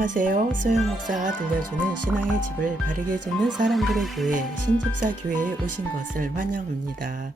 안녕하세요. 소영 목사가 들려주는 신앙의 집을 바르게 짓는 사람들의 교회 신집사 교회에 오신 것을 환영합니다.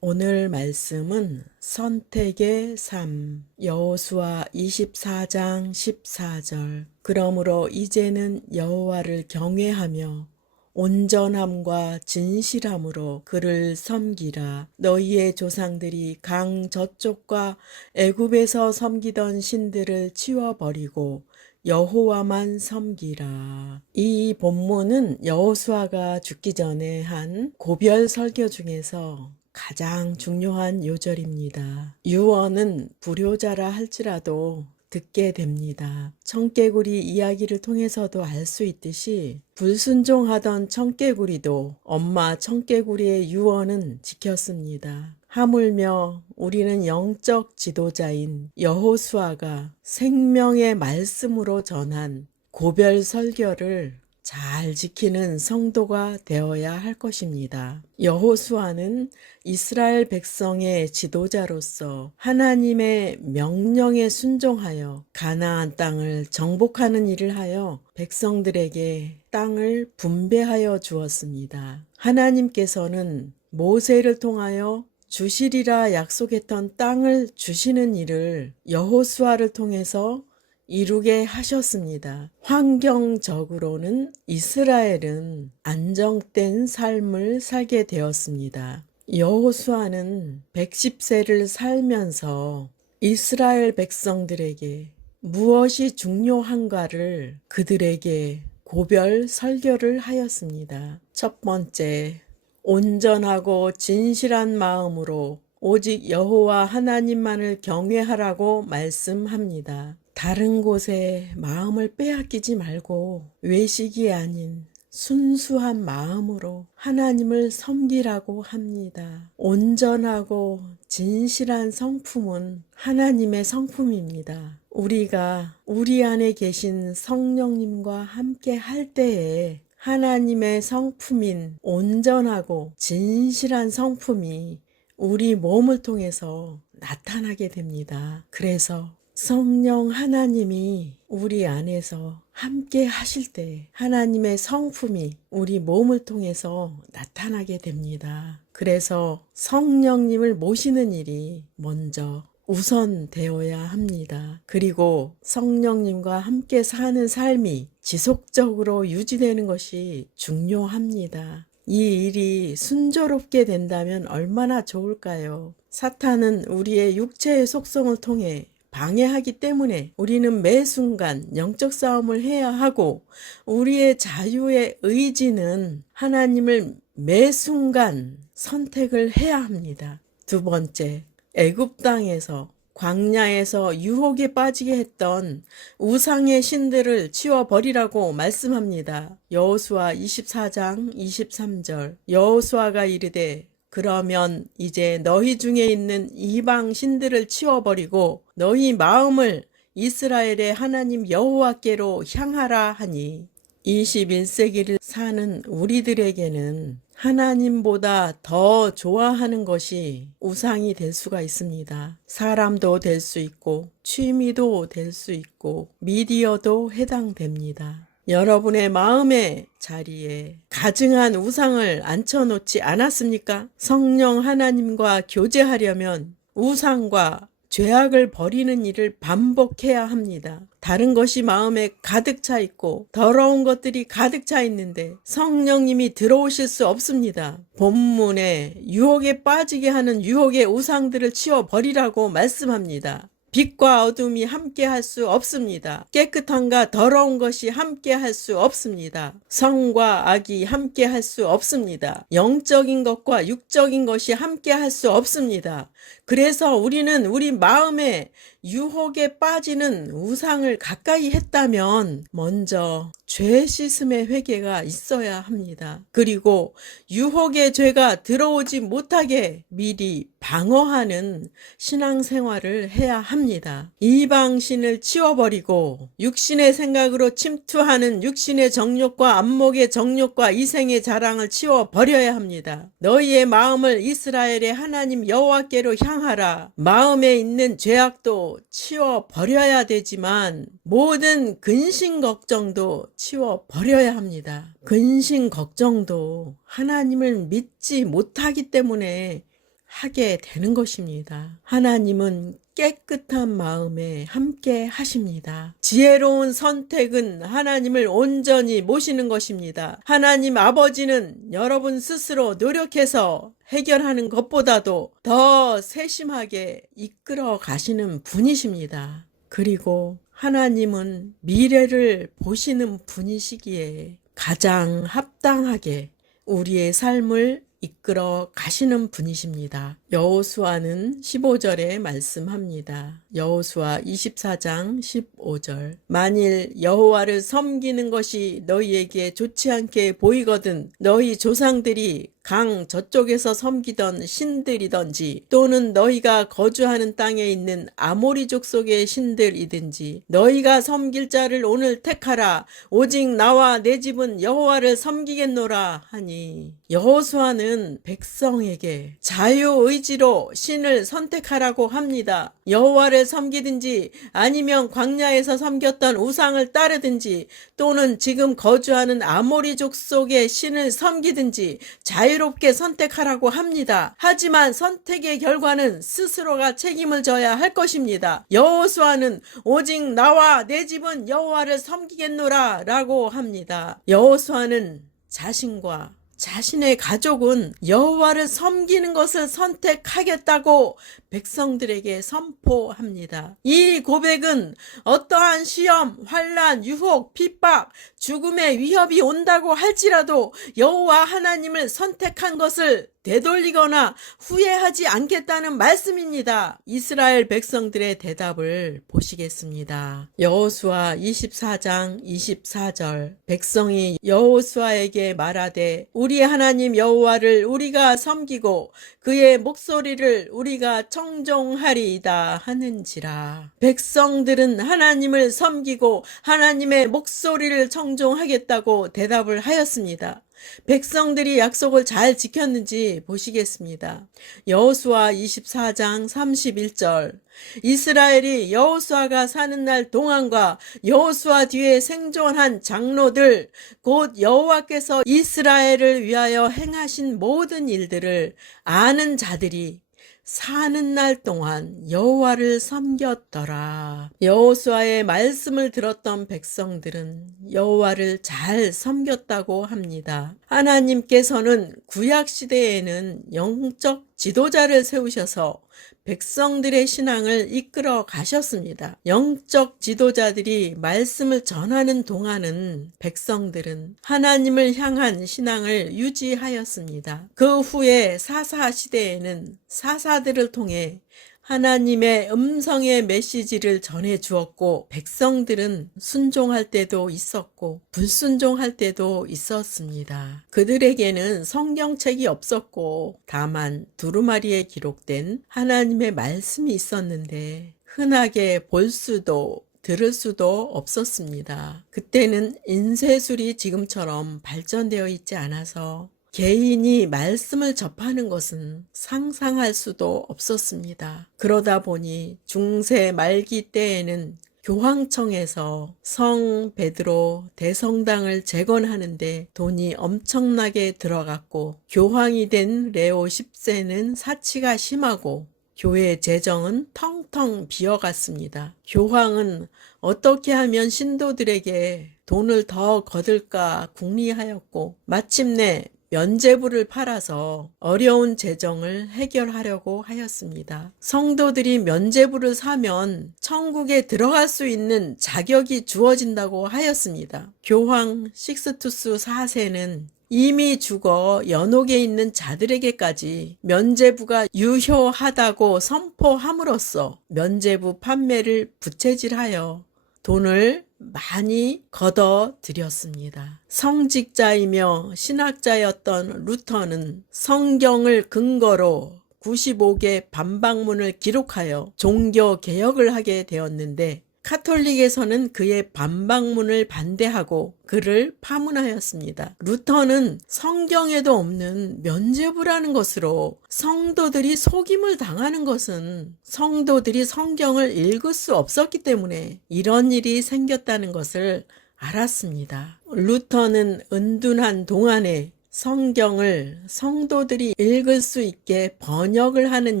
오늘 말씀은 선택의 삶, 여호수아 24장 14절. 그러므로 이제는 여호와를 경외하며 온전함과 진실함으로 그를 섬기라. 너희의 조상들이 강 저쪽과 애굽에서 섬기던 신들을 치워버리고 여호와만 섬기라. 이 본문은 여호수아가 죽기 전에 한 고별 설교 중에서 가장 중요한 요절입니다. 유언은 불효자라 할지라도 듣게 됩니다. 청개구리 이야기를 통해서도 알 수 있듯이 불순종하던 청개구리도 엄마 청개구리의 유언은 지켰습니다. 하물며 우리는 영적 지도자인 여호수아가 생명의 말씀으로 전한 고별 설교를 잘 지키는 성도가 되어야 할 것입니다. 여호수아는 이스라엘 백성의 지도자로서 하나님의 명령에 순종하여 가나안 땅을 정복하는 일을 하여 백성들에게 땅을 분배하여 주었습니다. 하나님께서는 모세를 통하여 주시리라 약속했던 땅을 주시는 일을 여호수아를 통해서 이루게 하셨습니다. 환경적으로는 이스라엘은 안정된 삶을 살게 되었습니다. 여호수아는 110세를 살면서 이스라엘 백성들에게 무엇이 중요한가를 그들에게 고별 설교를 하였습니다. 첫 번째, 온전하고 진실한 마음으로 오직 여호와 하나님만을 경외하라고 말씀합니다. 다른 곳에 마음을 빼앗기지 말고 외식이 아닌 순수한 마음으로 하나님을 섬기라고 합니다. 온전하고 진실한 성품은 하나님의 성품입니다. 우리가 우리 안에 계신 성령님과 함께 할 때에 하나님의 성품인 온전하고 진실한 성품이 우리 몸을 통해서 나타나게 됩니다. 그래서 성령 하나님이 우리 안에서 함께 하실 때 하나님의 성품이 우리 몸을 통해서 나타나게 됩니다. 그래서 성령님을 모시는 일이 먼저 우선 되어야 합니다. 그리고 성령님과 함께 사는 삶이 지속적으로 유지되는 것이 중요합니다. 이 일이 순조롭게 된다면 얼마나 좋을까요? 사탄은 우리의 육체의 속성을 통해 방해하기 때문에 우리는 매 순간 영적 싸움을 해야 하고 우리의 자유의 의지는 하나님을 매 순간 선택을 해야 합니다. 두 번째, 애굽 땅에서 광야에서 유혹에 빠지게 했던 우상의 신들을 치워버리라고 말씀합니다. 여호수아 24장 23절. 여호수아가 이르되 그러면 이제 너희 중에 있는 이방 신들을 치워버리고 너희 마음을 이스라엘의 하나님 여호와께로 향하라 하니 21세기를 사는 우리들에게는 하나님보다 더 좋아하는 것이 우상이 될 수가 있습니다. 사람도 될 수 있고 취미도 될 수 있고 미디어도 해당됩니다. 여러분의 마음의 자리에 가증한 우상을 앉혀놓지 않았습니까? 성령 하나님과 교제하려면 우상과 죄악을 버리는 일을 반복해야 합니다. 다른 것이 마음에 가득 차 있고 더러운 것들이 가득 차 있는데 성령님이 들어오실 수 없습니다. 본문에 유혹에 빠지게 하는 유혹의 우상들을 치워버리라고 말씀합니다. 빛과 어둠이 함께 할 수 없습니다. 깨끗함과 더러운 것이 함께 할 수 없습니다. 성과 악이 함께 할 수 없습니다. 영적인 것과 육적인 것이 함께 할 수 없습니다. 그래서 우리는 우리 마음에 유혹에 빠지는 우상을 가까이 했다면 먼저 죄 씻음의 회개가 있어야 합니다. 그리고 유혹의 죄가 들어오지 못하게 미리 방어하는 신앙생활을 해야 합니다. 이방신을 치워버리고 육신의 생각으로 침투하는 육신의 정욕과 안목의 정욕과 이생의 자랑을 치워버려야 합니다. 너희의 마음을 이스라엘의 하나님 여호와께로 향 향하라. 마음에 있는 죄악도 치워 버려야 되지만 모든 근심 걱정도 치워 버려야 합니다. 근심 걱정도 하나님을 믿지 못하기 때문에 하게 되는 것입니다. 하나님은 깨끗한 마음에 함께 하십니다. 지혜로운 선택은 하나님을 온전히 모시는 것입니다. 하나님 아버지는 여러분 스스로 노력해서 해결하는 것보다도 더 세심하게 이끌어 가시는 분이십니다. 그리고 하나님은 미래를 보시는 분이시기에 가장 합당하게 우리의 삶을 이끌어 가시는 분이십니다. 여호수아는 15절에 말씀합니다. 여호수아 24장 15절. 만일 여호와를 섬기는 것이 너희에게 좋지 않게 보이거든 너희 조상들이 강 저쪽에서 섬기던 신들이든지 또는 너희가 거주하는 땅에 있는 아모리 족속의 신들이든지 너희가 섬길 자를 오늘 택하라. 오직 나와 내 집은 여호와를 섬기겠노라 하니 여호수아는 백성에게 자유의지로 신을 선택하라고 합니다. 여호와를 섬기든지 아니면 광야에서 섬겼던 우상을 따르든지 또는 지금 거주하는 아모리 족속의 신을 섬기든지 자유롭게 선택하라고 합니다. 하지만 선택의 결과는 스스로가 책임을 져야 할 것입니다. 여호수아는 오직 나와 내 집은 여호와를 섬기겠노라 라고 합니다. 여호수아는 자신과 자신의 가족은 여호와를 섬기는 것을 선택하겠다고 백성들에게 선포합니다. 이 고백은 어떠한 시험, 환난, 유혹, 핍박, 죽음의 위협이 온다고 할지라도 여호와 하나님을 선택한 것을 되돌리거나 후회하지 않겠다는 말씀입니다. 이스라엘 백성들의 대답을 보시겠습니다. 여호수아 24장 24절. 백성이 여호수아에게 말하되 우리 하나님 여호와를 우리가 섬기고 그의 목소리를 우리가 청종하리이다 하는지라. 백성들은 하나님을 섬기고 하나님의 목소리를 청종하겠다고 대답을 하였습니다. 백성들이 약속을 잘 지켰는지 보시겠습니다. 여호수아 24장 31절. 이스라엘이 여호수아가 사는 날 동안과 여호수아 뒤에 생존한 장로들 곧 여호와께서 이스라엘을 위하여 행하신 모든 일들을 아는 자들이 사는 날 동안 여호와를 섬겼더라. 여호수아의 말씀을 들었던 백성들은 여호와를 잘 섬겼다고 합니다. 하나님께서는 구약 시대에는 영적 지도자를 세우셔서 백성들의 신앙을 이끌어 가셨습니다. 영적 지도자들이 말씀을 전하는 동안은 백성들은 하나님을 향한 신앙을 유지하였습니다. 그 후에 사사 시대에는 사사들을 통해 하나님의 음성의 메시지를 전해 주었고 백성들은 순종할 때도 있었고 불순종할 때도 있었습니다. 그들에게는 성경책이 없었고 다만 두루마리에 기록된 하나님의 말씀이 있었는데 흔하게 볼 수도 들을 수도 없었습니다. 그때는 인쇄술이 지금처럼 발전되어 있지 않아서 개인이 말씀을 접하는 것은 상상할 수도 없었습니다. 그러다 보니 중세 말기 때에는 교황청에서 성 베드로 대성당을 재건하는데 돈이 엄청나게 들어갔고 교황이 된 레오 10세는 사치가 심하고 교회 재정은 텅텅 비어갔습니다. 교황은 어떻게 하면 신도들에게 돈을 더 거둘까 궁리하였고 마침내 면죄부를 팔아서 어려운 재정을 해결하려고 하였습니다. 성도들이 면죄부를 사면 천국에 들어갈 수 있는 자격이 주어진다고 하였습니다. 교황 식스투스 4세는 이미 죽어 연옥에 있는 자들에게까지 면죄부가 유효하다고 선포함으로써 면죄부 판매를 부채질하여 돈을 많이 걷어 들였습니다. 성직자이며 신학자였던 루터는 성경을 근거로 95개 반박문을 기록하여 종교 개혁을 하게 되었는데 카톨릭에서는 그의 반박문을 반대하고 그를 파문하였습니다. 루터는 성경에도 없는 면죄부라는 것으로 성도들이 속임을 당하는 것은 성도들이 성경을 읽을 수 없었기 때문에 이런 일이 생겼다는 것을 알았습니다. 루터는 은둔한 동안에 성경을 성도들이 읽을 수 있게 번역을 하는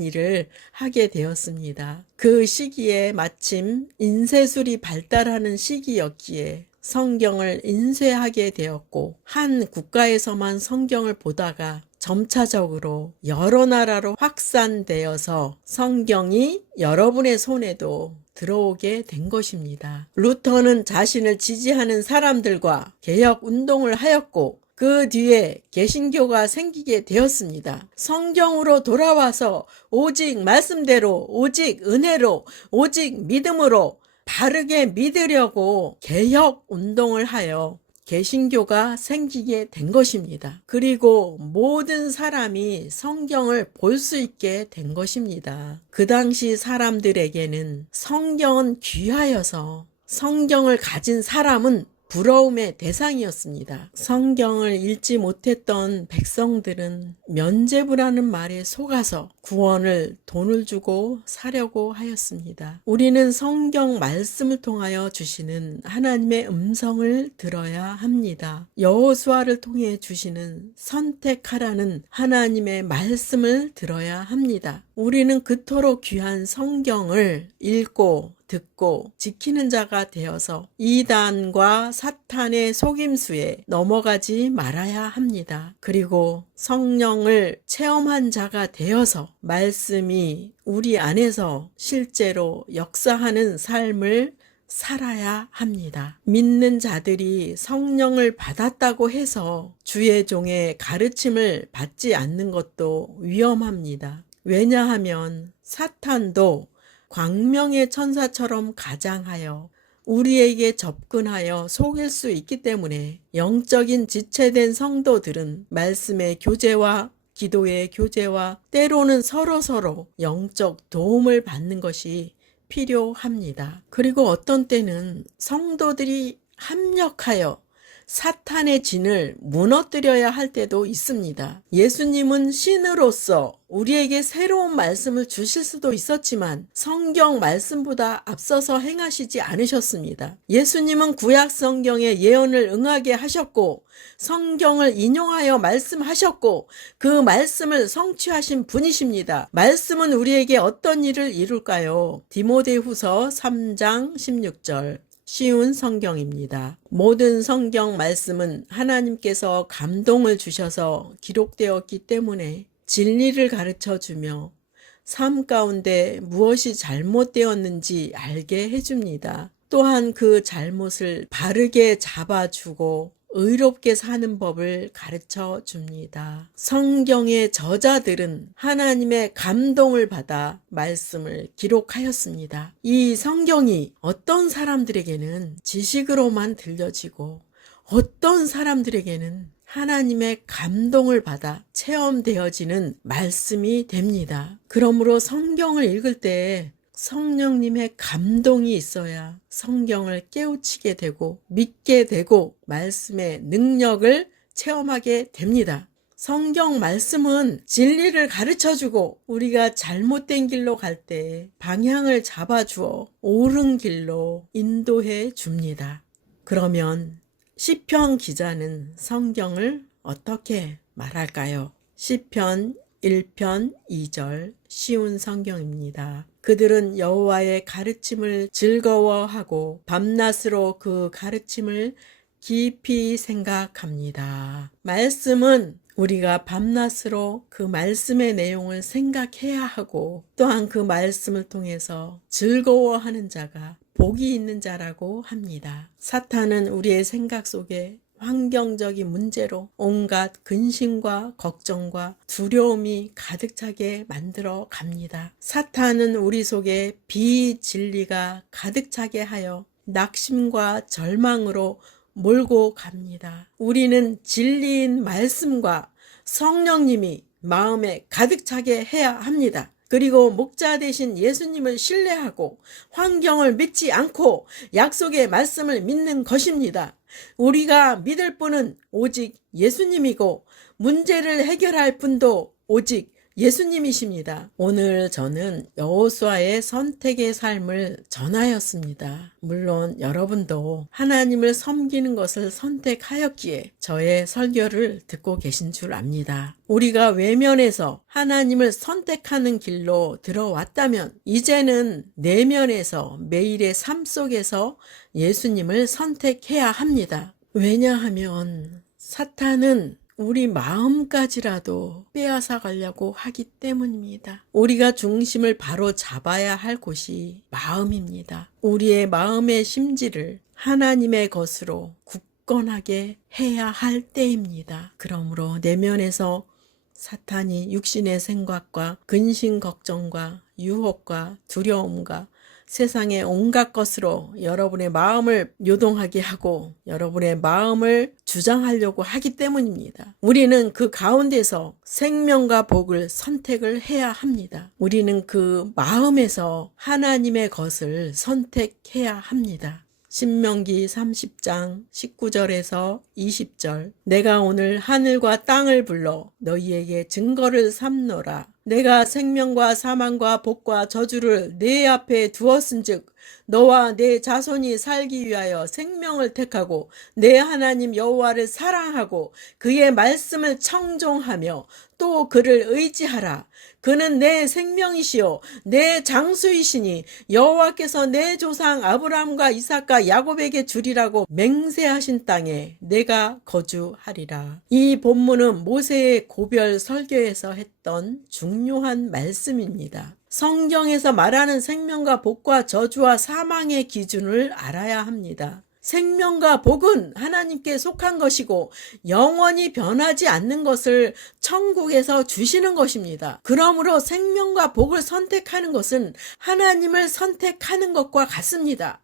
일을 하게 되었습니다. 그 시기에 마침 인쇄술이 발달하는 시기였기에 성경을 인쇄하게 되었고 한 국가에서만 성경을 보다가 점차적으로 여러 나라로 확산되어서 성경이 여러분의 손에도 들어오게 된 것입니다. 루터는 자신을 지지하는 사람들과 개혁 운동을 하였고 그 뒤에 개신교가 생기게 되었습니다. 성경으로 돌아와서 오직 말씀대로, 오직 은혜로, 오직 믿음으로 바르게 믿으려고 개혁 운동을 하여 개신교가 생기게 된 것입니다. 그리고 모든 사람이 성경을 볼 수 있게 된 것입니다. 그 당시 사람들에게는 성경은 귀하여서 성경을 가진 사람은 부러움의 대상이었습니다. 성경을 읽지 못했던 백성들은 면죄부라는 말에 속아서 구원을 돈을 주고 사려고 하였습니다. 우리는 성경 말씀을 통하여 주시는 하나님의 음성을 들어야 합니다. 여호수아를 통해 주시는 선택하라는 하나님의 말씀을 들어야 합니다. 우리는 그토록 귀한 성경을 읽고 듣고 지키는 자가 되어서 이단과 사탄의 속임수에 넘어가지 말아야 합니다. 그리고 성령을 체험한 자가 되어서 말씀이 우리 안에서 실제로 역사하는 삶을 살아야 합니다. 믿는 자들이 성령을 받았다고 해서 주의 종의 가르침을 받지 않는 것도 위험합니다. 왜냐하면 사탄도 광명의 천사처럼 가장하여 우리에게 접근하여 속일 수 있기 때문에 영적인 지체된 성도들은 말씀의 교제와 기도의 교제와 때로는 서로서로 영적 도움을 받는 것이 필요합니다. 그리고 어떤 때는 성도들이 합력하여 사탄의 진을 무너뜨려야 할 때도 있습니다. 예수님은 신으로서 우리에게 새로운 말씀을 주실 수도 있었지만 성경 말씀보다 앞서서 행하시지 않으셨습니다. 예수님은 구약 성경의 예언을 응하게 하셨고 성경을 인용하여 말씀하셨고 그 말씀을 성취하신 분이십니다. 말씀은 우리에게 어떤 일을 이룰까요? 디모데후서 3장 16절 쉬운 성경입니다. 모든 성경 말씀은 하나님께서 감동을 주셔서 기록되었기 때문에 진리를 가르쳐 주며 삶 가운데 무엇이 잘못되었는지 알게 해줍니다. 또한 그 잘못을 바르게 잡아주고 의롭게 사는 법을 가르쳐 줍니다. 성경의 저자들은 하나님의 감동을 받아 말씀을 기록하였습니다. 이 성경이 어떤 사람들에게는 지식으로만 들려지고 어떤 사람들에게는 하나님의 감동을 받아 체험되어지는 말씀이 됩니다. 그러므로 성경을 읽을 때 성령님의 감동이 있어야 성경을 깨우치게 되고 믿게 되고 말씀의 능력을 체험하게 됩니다. 성경 말씀은 진리를 가르쳐주고 우리가 잘못된 길로 갈 때 방향을 잡아주어 옳은 길로 인도해 줍니다. 그러면 시편 기자는 성경을 어떻게 말할까요? 시편 1편 2절 쉬운 성경입니다. 그들은 여호와의 가르침을 즐거워하고 밤낮으로 그 가르침을 깊이 생각합니다. 말씀은 우리가 밤낮으로 그 말씀의 내용을 생각해야 하고 또한 그 말씀을 통해서 즐거워하는 자가 복이 있는 자라고 합니다. 사탄은 우리의 생각 속에 환경적인 문제로 온갖 근심과 걱정과 두려움이 가득 차게 만들어 갑니다. 사탄은 우리 속에 비진리가 가득 차게 하여 낙심과 절망으로 몰고 갑니다. 우리는 진리인 말씀과 성령님이 마음에 가득 차게 해야 합니다. 그리고 목자 되신 예수님을 신뢰하고 환경을 믿지 않고 약속의 말씀을 믿는 것입니다. 우리가 믿을 분은 오직 예수님이고 문제를 해결할 분도 오직 예수님이십니다. 오늘 저는 여호수아의 선택의 삶을 전하였습니다. 물론 여러분도 하나님을 섬기는 것을 선택하였기에 저의 설교를 듣고 계신 줄 압니다. 우리가 외면에서 하나님을 선택하는 길로 들어왔다면 이제는 내면에서 매일의 삶 속에서 예수님을 선택해야 합니다. 왜냐하면 사탄은 우리 마음까지라도 빼앗아 가려고 하기 때문입니다. 우리가 중심을 바로 잡아야 할 곳이 마음입니다. 우리의 마음의 심지를 하나님의 것으로 굳건하게 해야 할 때입니다. 그러므로 내면에서 사탄이 육신의 생각과 근심 걱정과 유혹과 두려움과 세상의 온갖 것으로 여러분의 마음을 요동하게 하고 여러분의 마음을 주장하려고 하기 때문입니다. 우리는 그 가운데서 생명과 복을 선택을 해야 합니다. 우리는 그 마음에서 하나님의 것을 선택해야 합니다. 신명기 30장 19절에서 20절 내가 오늘 하늘과 땅을 불러 너희에게 증거를 삼노라. 내가 생명과 사망과 복과 저주를 내 앞에 두었은즉 너와 내 자손이 살기 위하여 생명을 택하고 내 하나님 여호와를 사랑하고 그의 말씀을 청종하며 또 그를 의지하라. 그는 내 생명이시요 내 장수이시니 여호와께서 내 조상 아브라함과 이삭과 야곱에게 주리라고 맹세하신 땅에 내가 거주하리라. 이 본문은 모세의 고별 설교에서 했던 중요한 말씀입니다. 성경에서 말하는 생명과 복과 저주와 사망의 기준을 알아야 합니다. 생명과 복은 하나님께 속한 것이고 영원히 변하지 않는 것을 천국에서 주시는 것입니다. 그러므로 생명과 복을 선택하는 것은 하나님을 선택하는 것과 같습니다.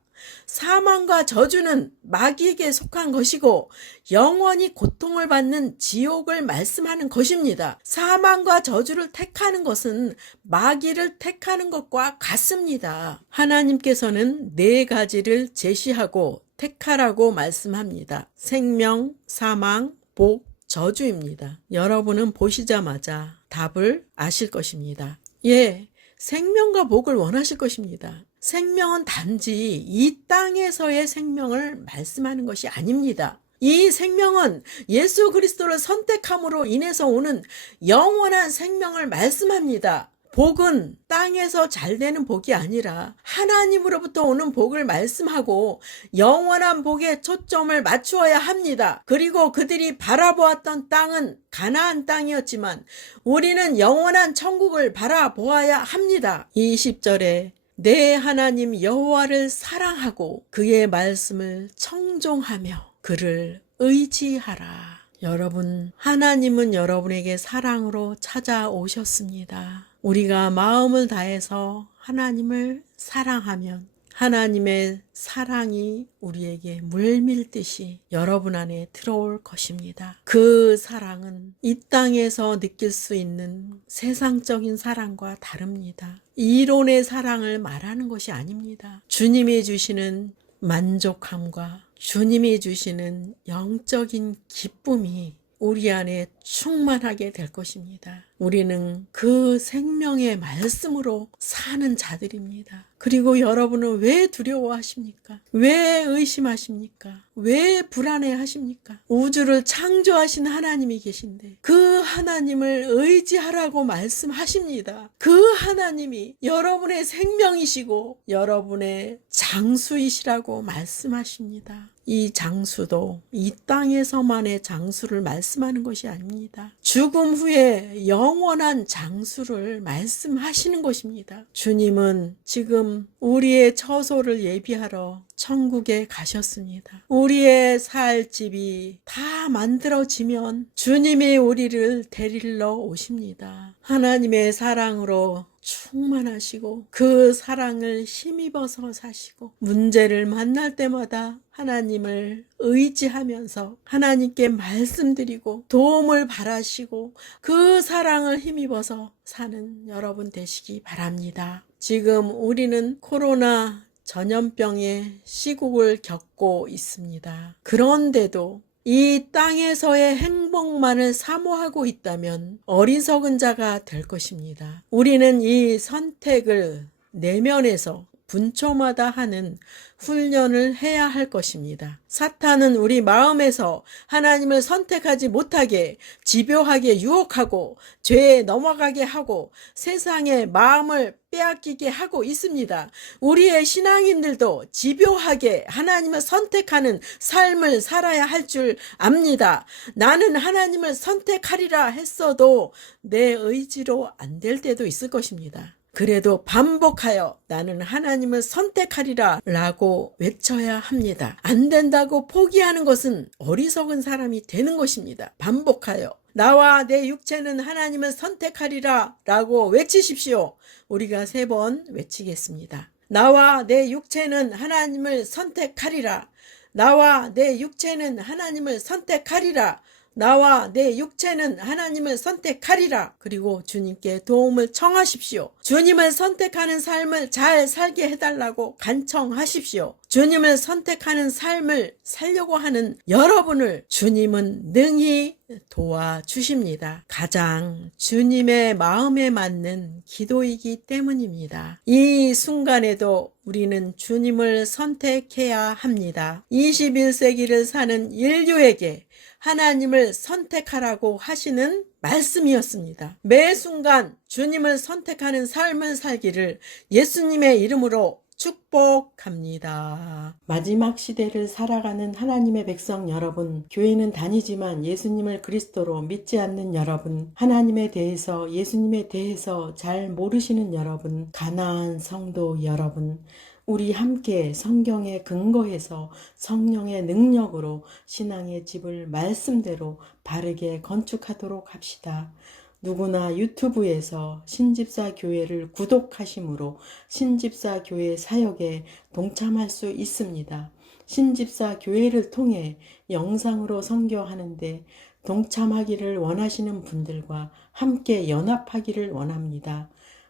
사망과 저주는 마귀에게 속한 것이고 영원히 고통을 받는 지옥을 말씀하는 것입니다. 사망과 저주를 택하는 것은 마귀를 택하는 것과 같습니다. 하나님께서는 네 가지를 제시하고 택하라고 말씀합니다. 생명, 사망, 복, 저주입니다. 여러분은 보시자마자 답을 아실 것입니다. 예, 생명과 복을 원하실 것입니다. 생명은 단지 이 땅에서의 생명을 말씀하는 것이 아닙니다. 이 생명은 예수 그리스도를 선택함으로 인해서 오는 영원한 생명을 말씀합니다. 복은 땅에서 잘 되는 복이 아니라 하나님으로부터 오는 복을 말씀하고 영원한 복에 초점을 맞추어야 합니다. 그리고 그들이 바라보았던 땅은 가나안 땅이었지만 우리는 영원한 천국을 바라보아야 합니다. 20절에 내 하나님 여호와를 사랑하고 그의 말씀을 청종하며 그를 의지하라. 여러분, 하나님은 여러분에게 사랑으로 찾아오셨습니다. 우리가 마음을 다해서 하나님을 사랑하면 하나님의 사랑이 우리에게 물밀듯이 여러분 안에 들어올 것입니다. 그 사랑은 이 땅에서 느낄 수 있는 세상적인 사랑과 다릅니다. 이론의 사랑을 말하는 것이 아닙니다. 주님이 주시는 만족함과 주님이 주시는 영적인 기쁨이 우리 안에 충만하게 될 것입니다. 우리는 그 생명의 말씀으로 사는 자들입니다. 그리고 여러분은 왜 두려워하십니까? 왜 의심하십니까? 왜 불안해하십니까? 우주를 창조하신 하나님이 계신데 그 하나님을 의지하라고 말씀하십니다. 그 하나님이 여러분의 생명이시고 여러분의 장수이시라고 말씀하십니다. 이 장수도 이 땅에서만의 장수를 말씀하는 것이 아닙니다. 죽음 후에 영원한 장수를 말씀하시는 것입니다. 주님은 지금 우리의 처소를 예비하러 천국에 가셨습니다. 우리의 살 집이 다 만들어지면 주님이 우리를 데리러 오십니다. 하나님의 사랑으로 충만하시고 그 사랑을 힘입어서 사시고 문제를 만날 때마다 하나님을 의지하면서 하나님께 말씀드리고 도움을 바라시고 그 사랑을 힘입어서 사는 여러분 되시기 바랍니다. 지금 우리는 코로나 전염병의 시국을 겪고 있습니다. 그런데도 이 땅에서의 행복만을 사모하고 있다면 어리석은 자가 될 것입니다. 우리는 이 선택을 내면에서 분초마다 하는 훈련을 해야 할 것입니다. 사탄은 우리 마음에서 하나님을 선택하지 못하게 집요하게 유혹하고 죄에 넘어가게 하고 세상의 마음을 빼앗기게 하고 있습니다. 우리의 신앙인들도 집요하게 하나님을 선택하는 삶을 살아야 할 줄 압니다. 나는 하나님을 선택하리라 했어도 내 의지로 안 될 때도 있을 것입니다. 그래도 반복하여 나는 하나님을 선택하리라 라고 외쳐야 합니다. 안 된다고 포기하는 것은 어리석은 사람이 되는 것입니다. 반복하여 나와 내 육체는 하나님을 선택하리라 라고 외치십시오. 우리가 3번 외치겠습니다. 나와 내 육체는 하나님을 선택하리라. 나와 내 육체는 하나님을 선택하리라. 나와 내 육체는 하나님을 선택하리라. 그리고 주님께 도움을 청하십시오. 주님을 선택하는 삶을 잘 살게 해달라고 간청하십시오. 주님을 선택하는 삶을 살려고 하는 여러분을 주님은 능히 도와주십니다. 가장 주님의 마음에 맞는 기도이기 때문입니다. 이 순간에도 우리는 주님을 선택해야 합니다. 21세기를 사는 인류에게 하나님을 선택하라고 하시는 말씀이었습니다. 매 순간 주님을 선택하는 삶을 살기를 예수님의 이름으로 축복합니다. 마지막 시대를 살아가는 하나님의 백성 여러분, 교회는 다니지만 예수님을 그리스도로 믿지 않는 여러분, 하나님에 대해서 예수님에 대해서 잘 모르시는 여러분, 가나안 성도 여러분, 우리 함께 성경에 근거해서 성령의 능력으로 신앙의 집을 말씀대로 바르게 건축하도록 합시다. 누구나 유튜브에서 신집사 교회를 구독하심으로 신집사 교회 사역에 동참할 수 있습니다. 신집사 교회를 통해 영상으로 선교하는데 동참하기를 원하시는 분들과 함께 연합하기를 원합니다.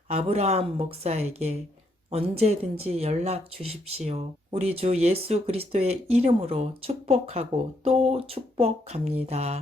아브라함 목사에게 언제든지 연락 주십시오. 우리 주 예수 그리스도의 이름으로 축복하고 또 축복합니다.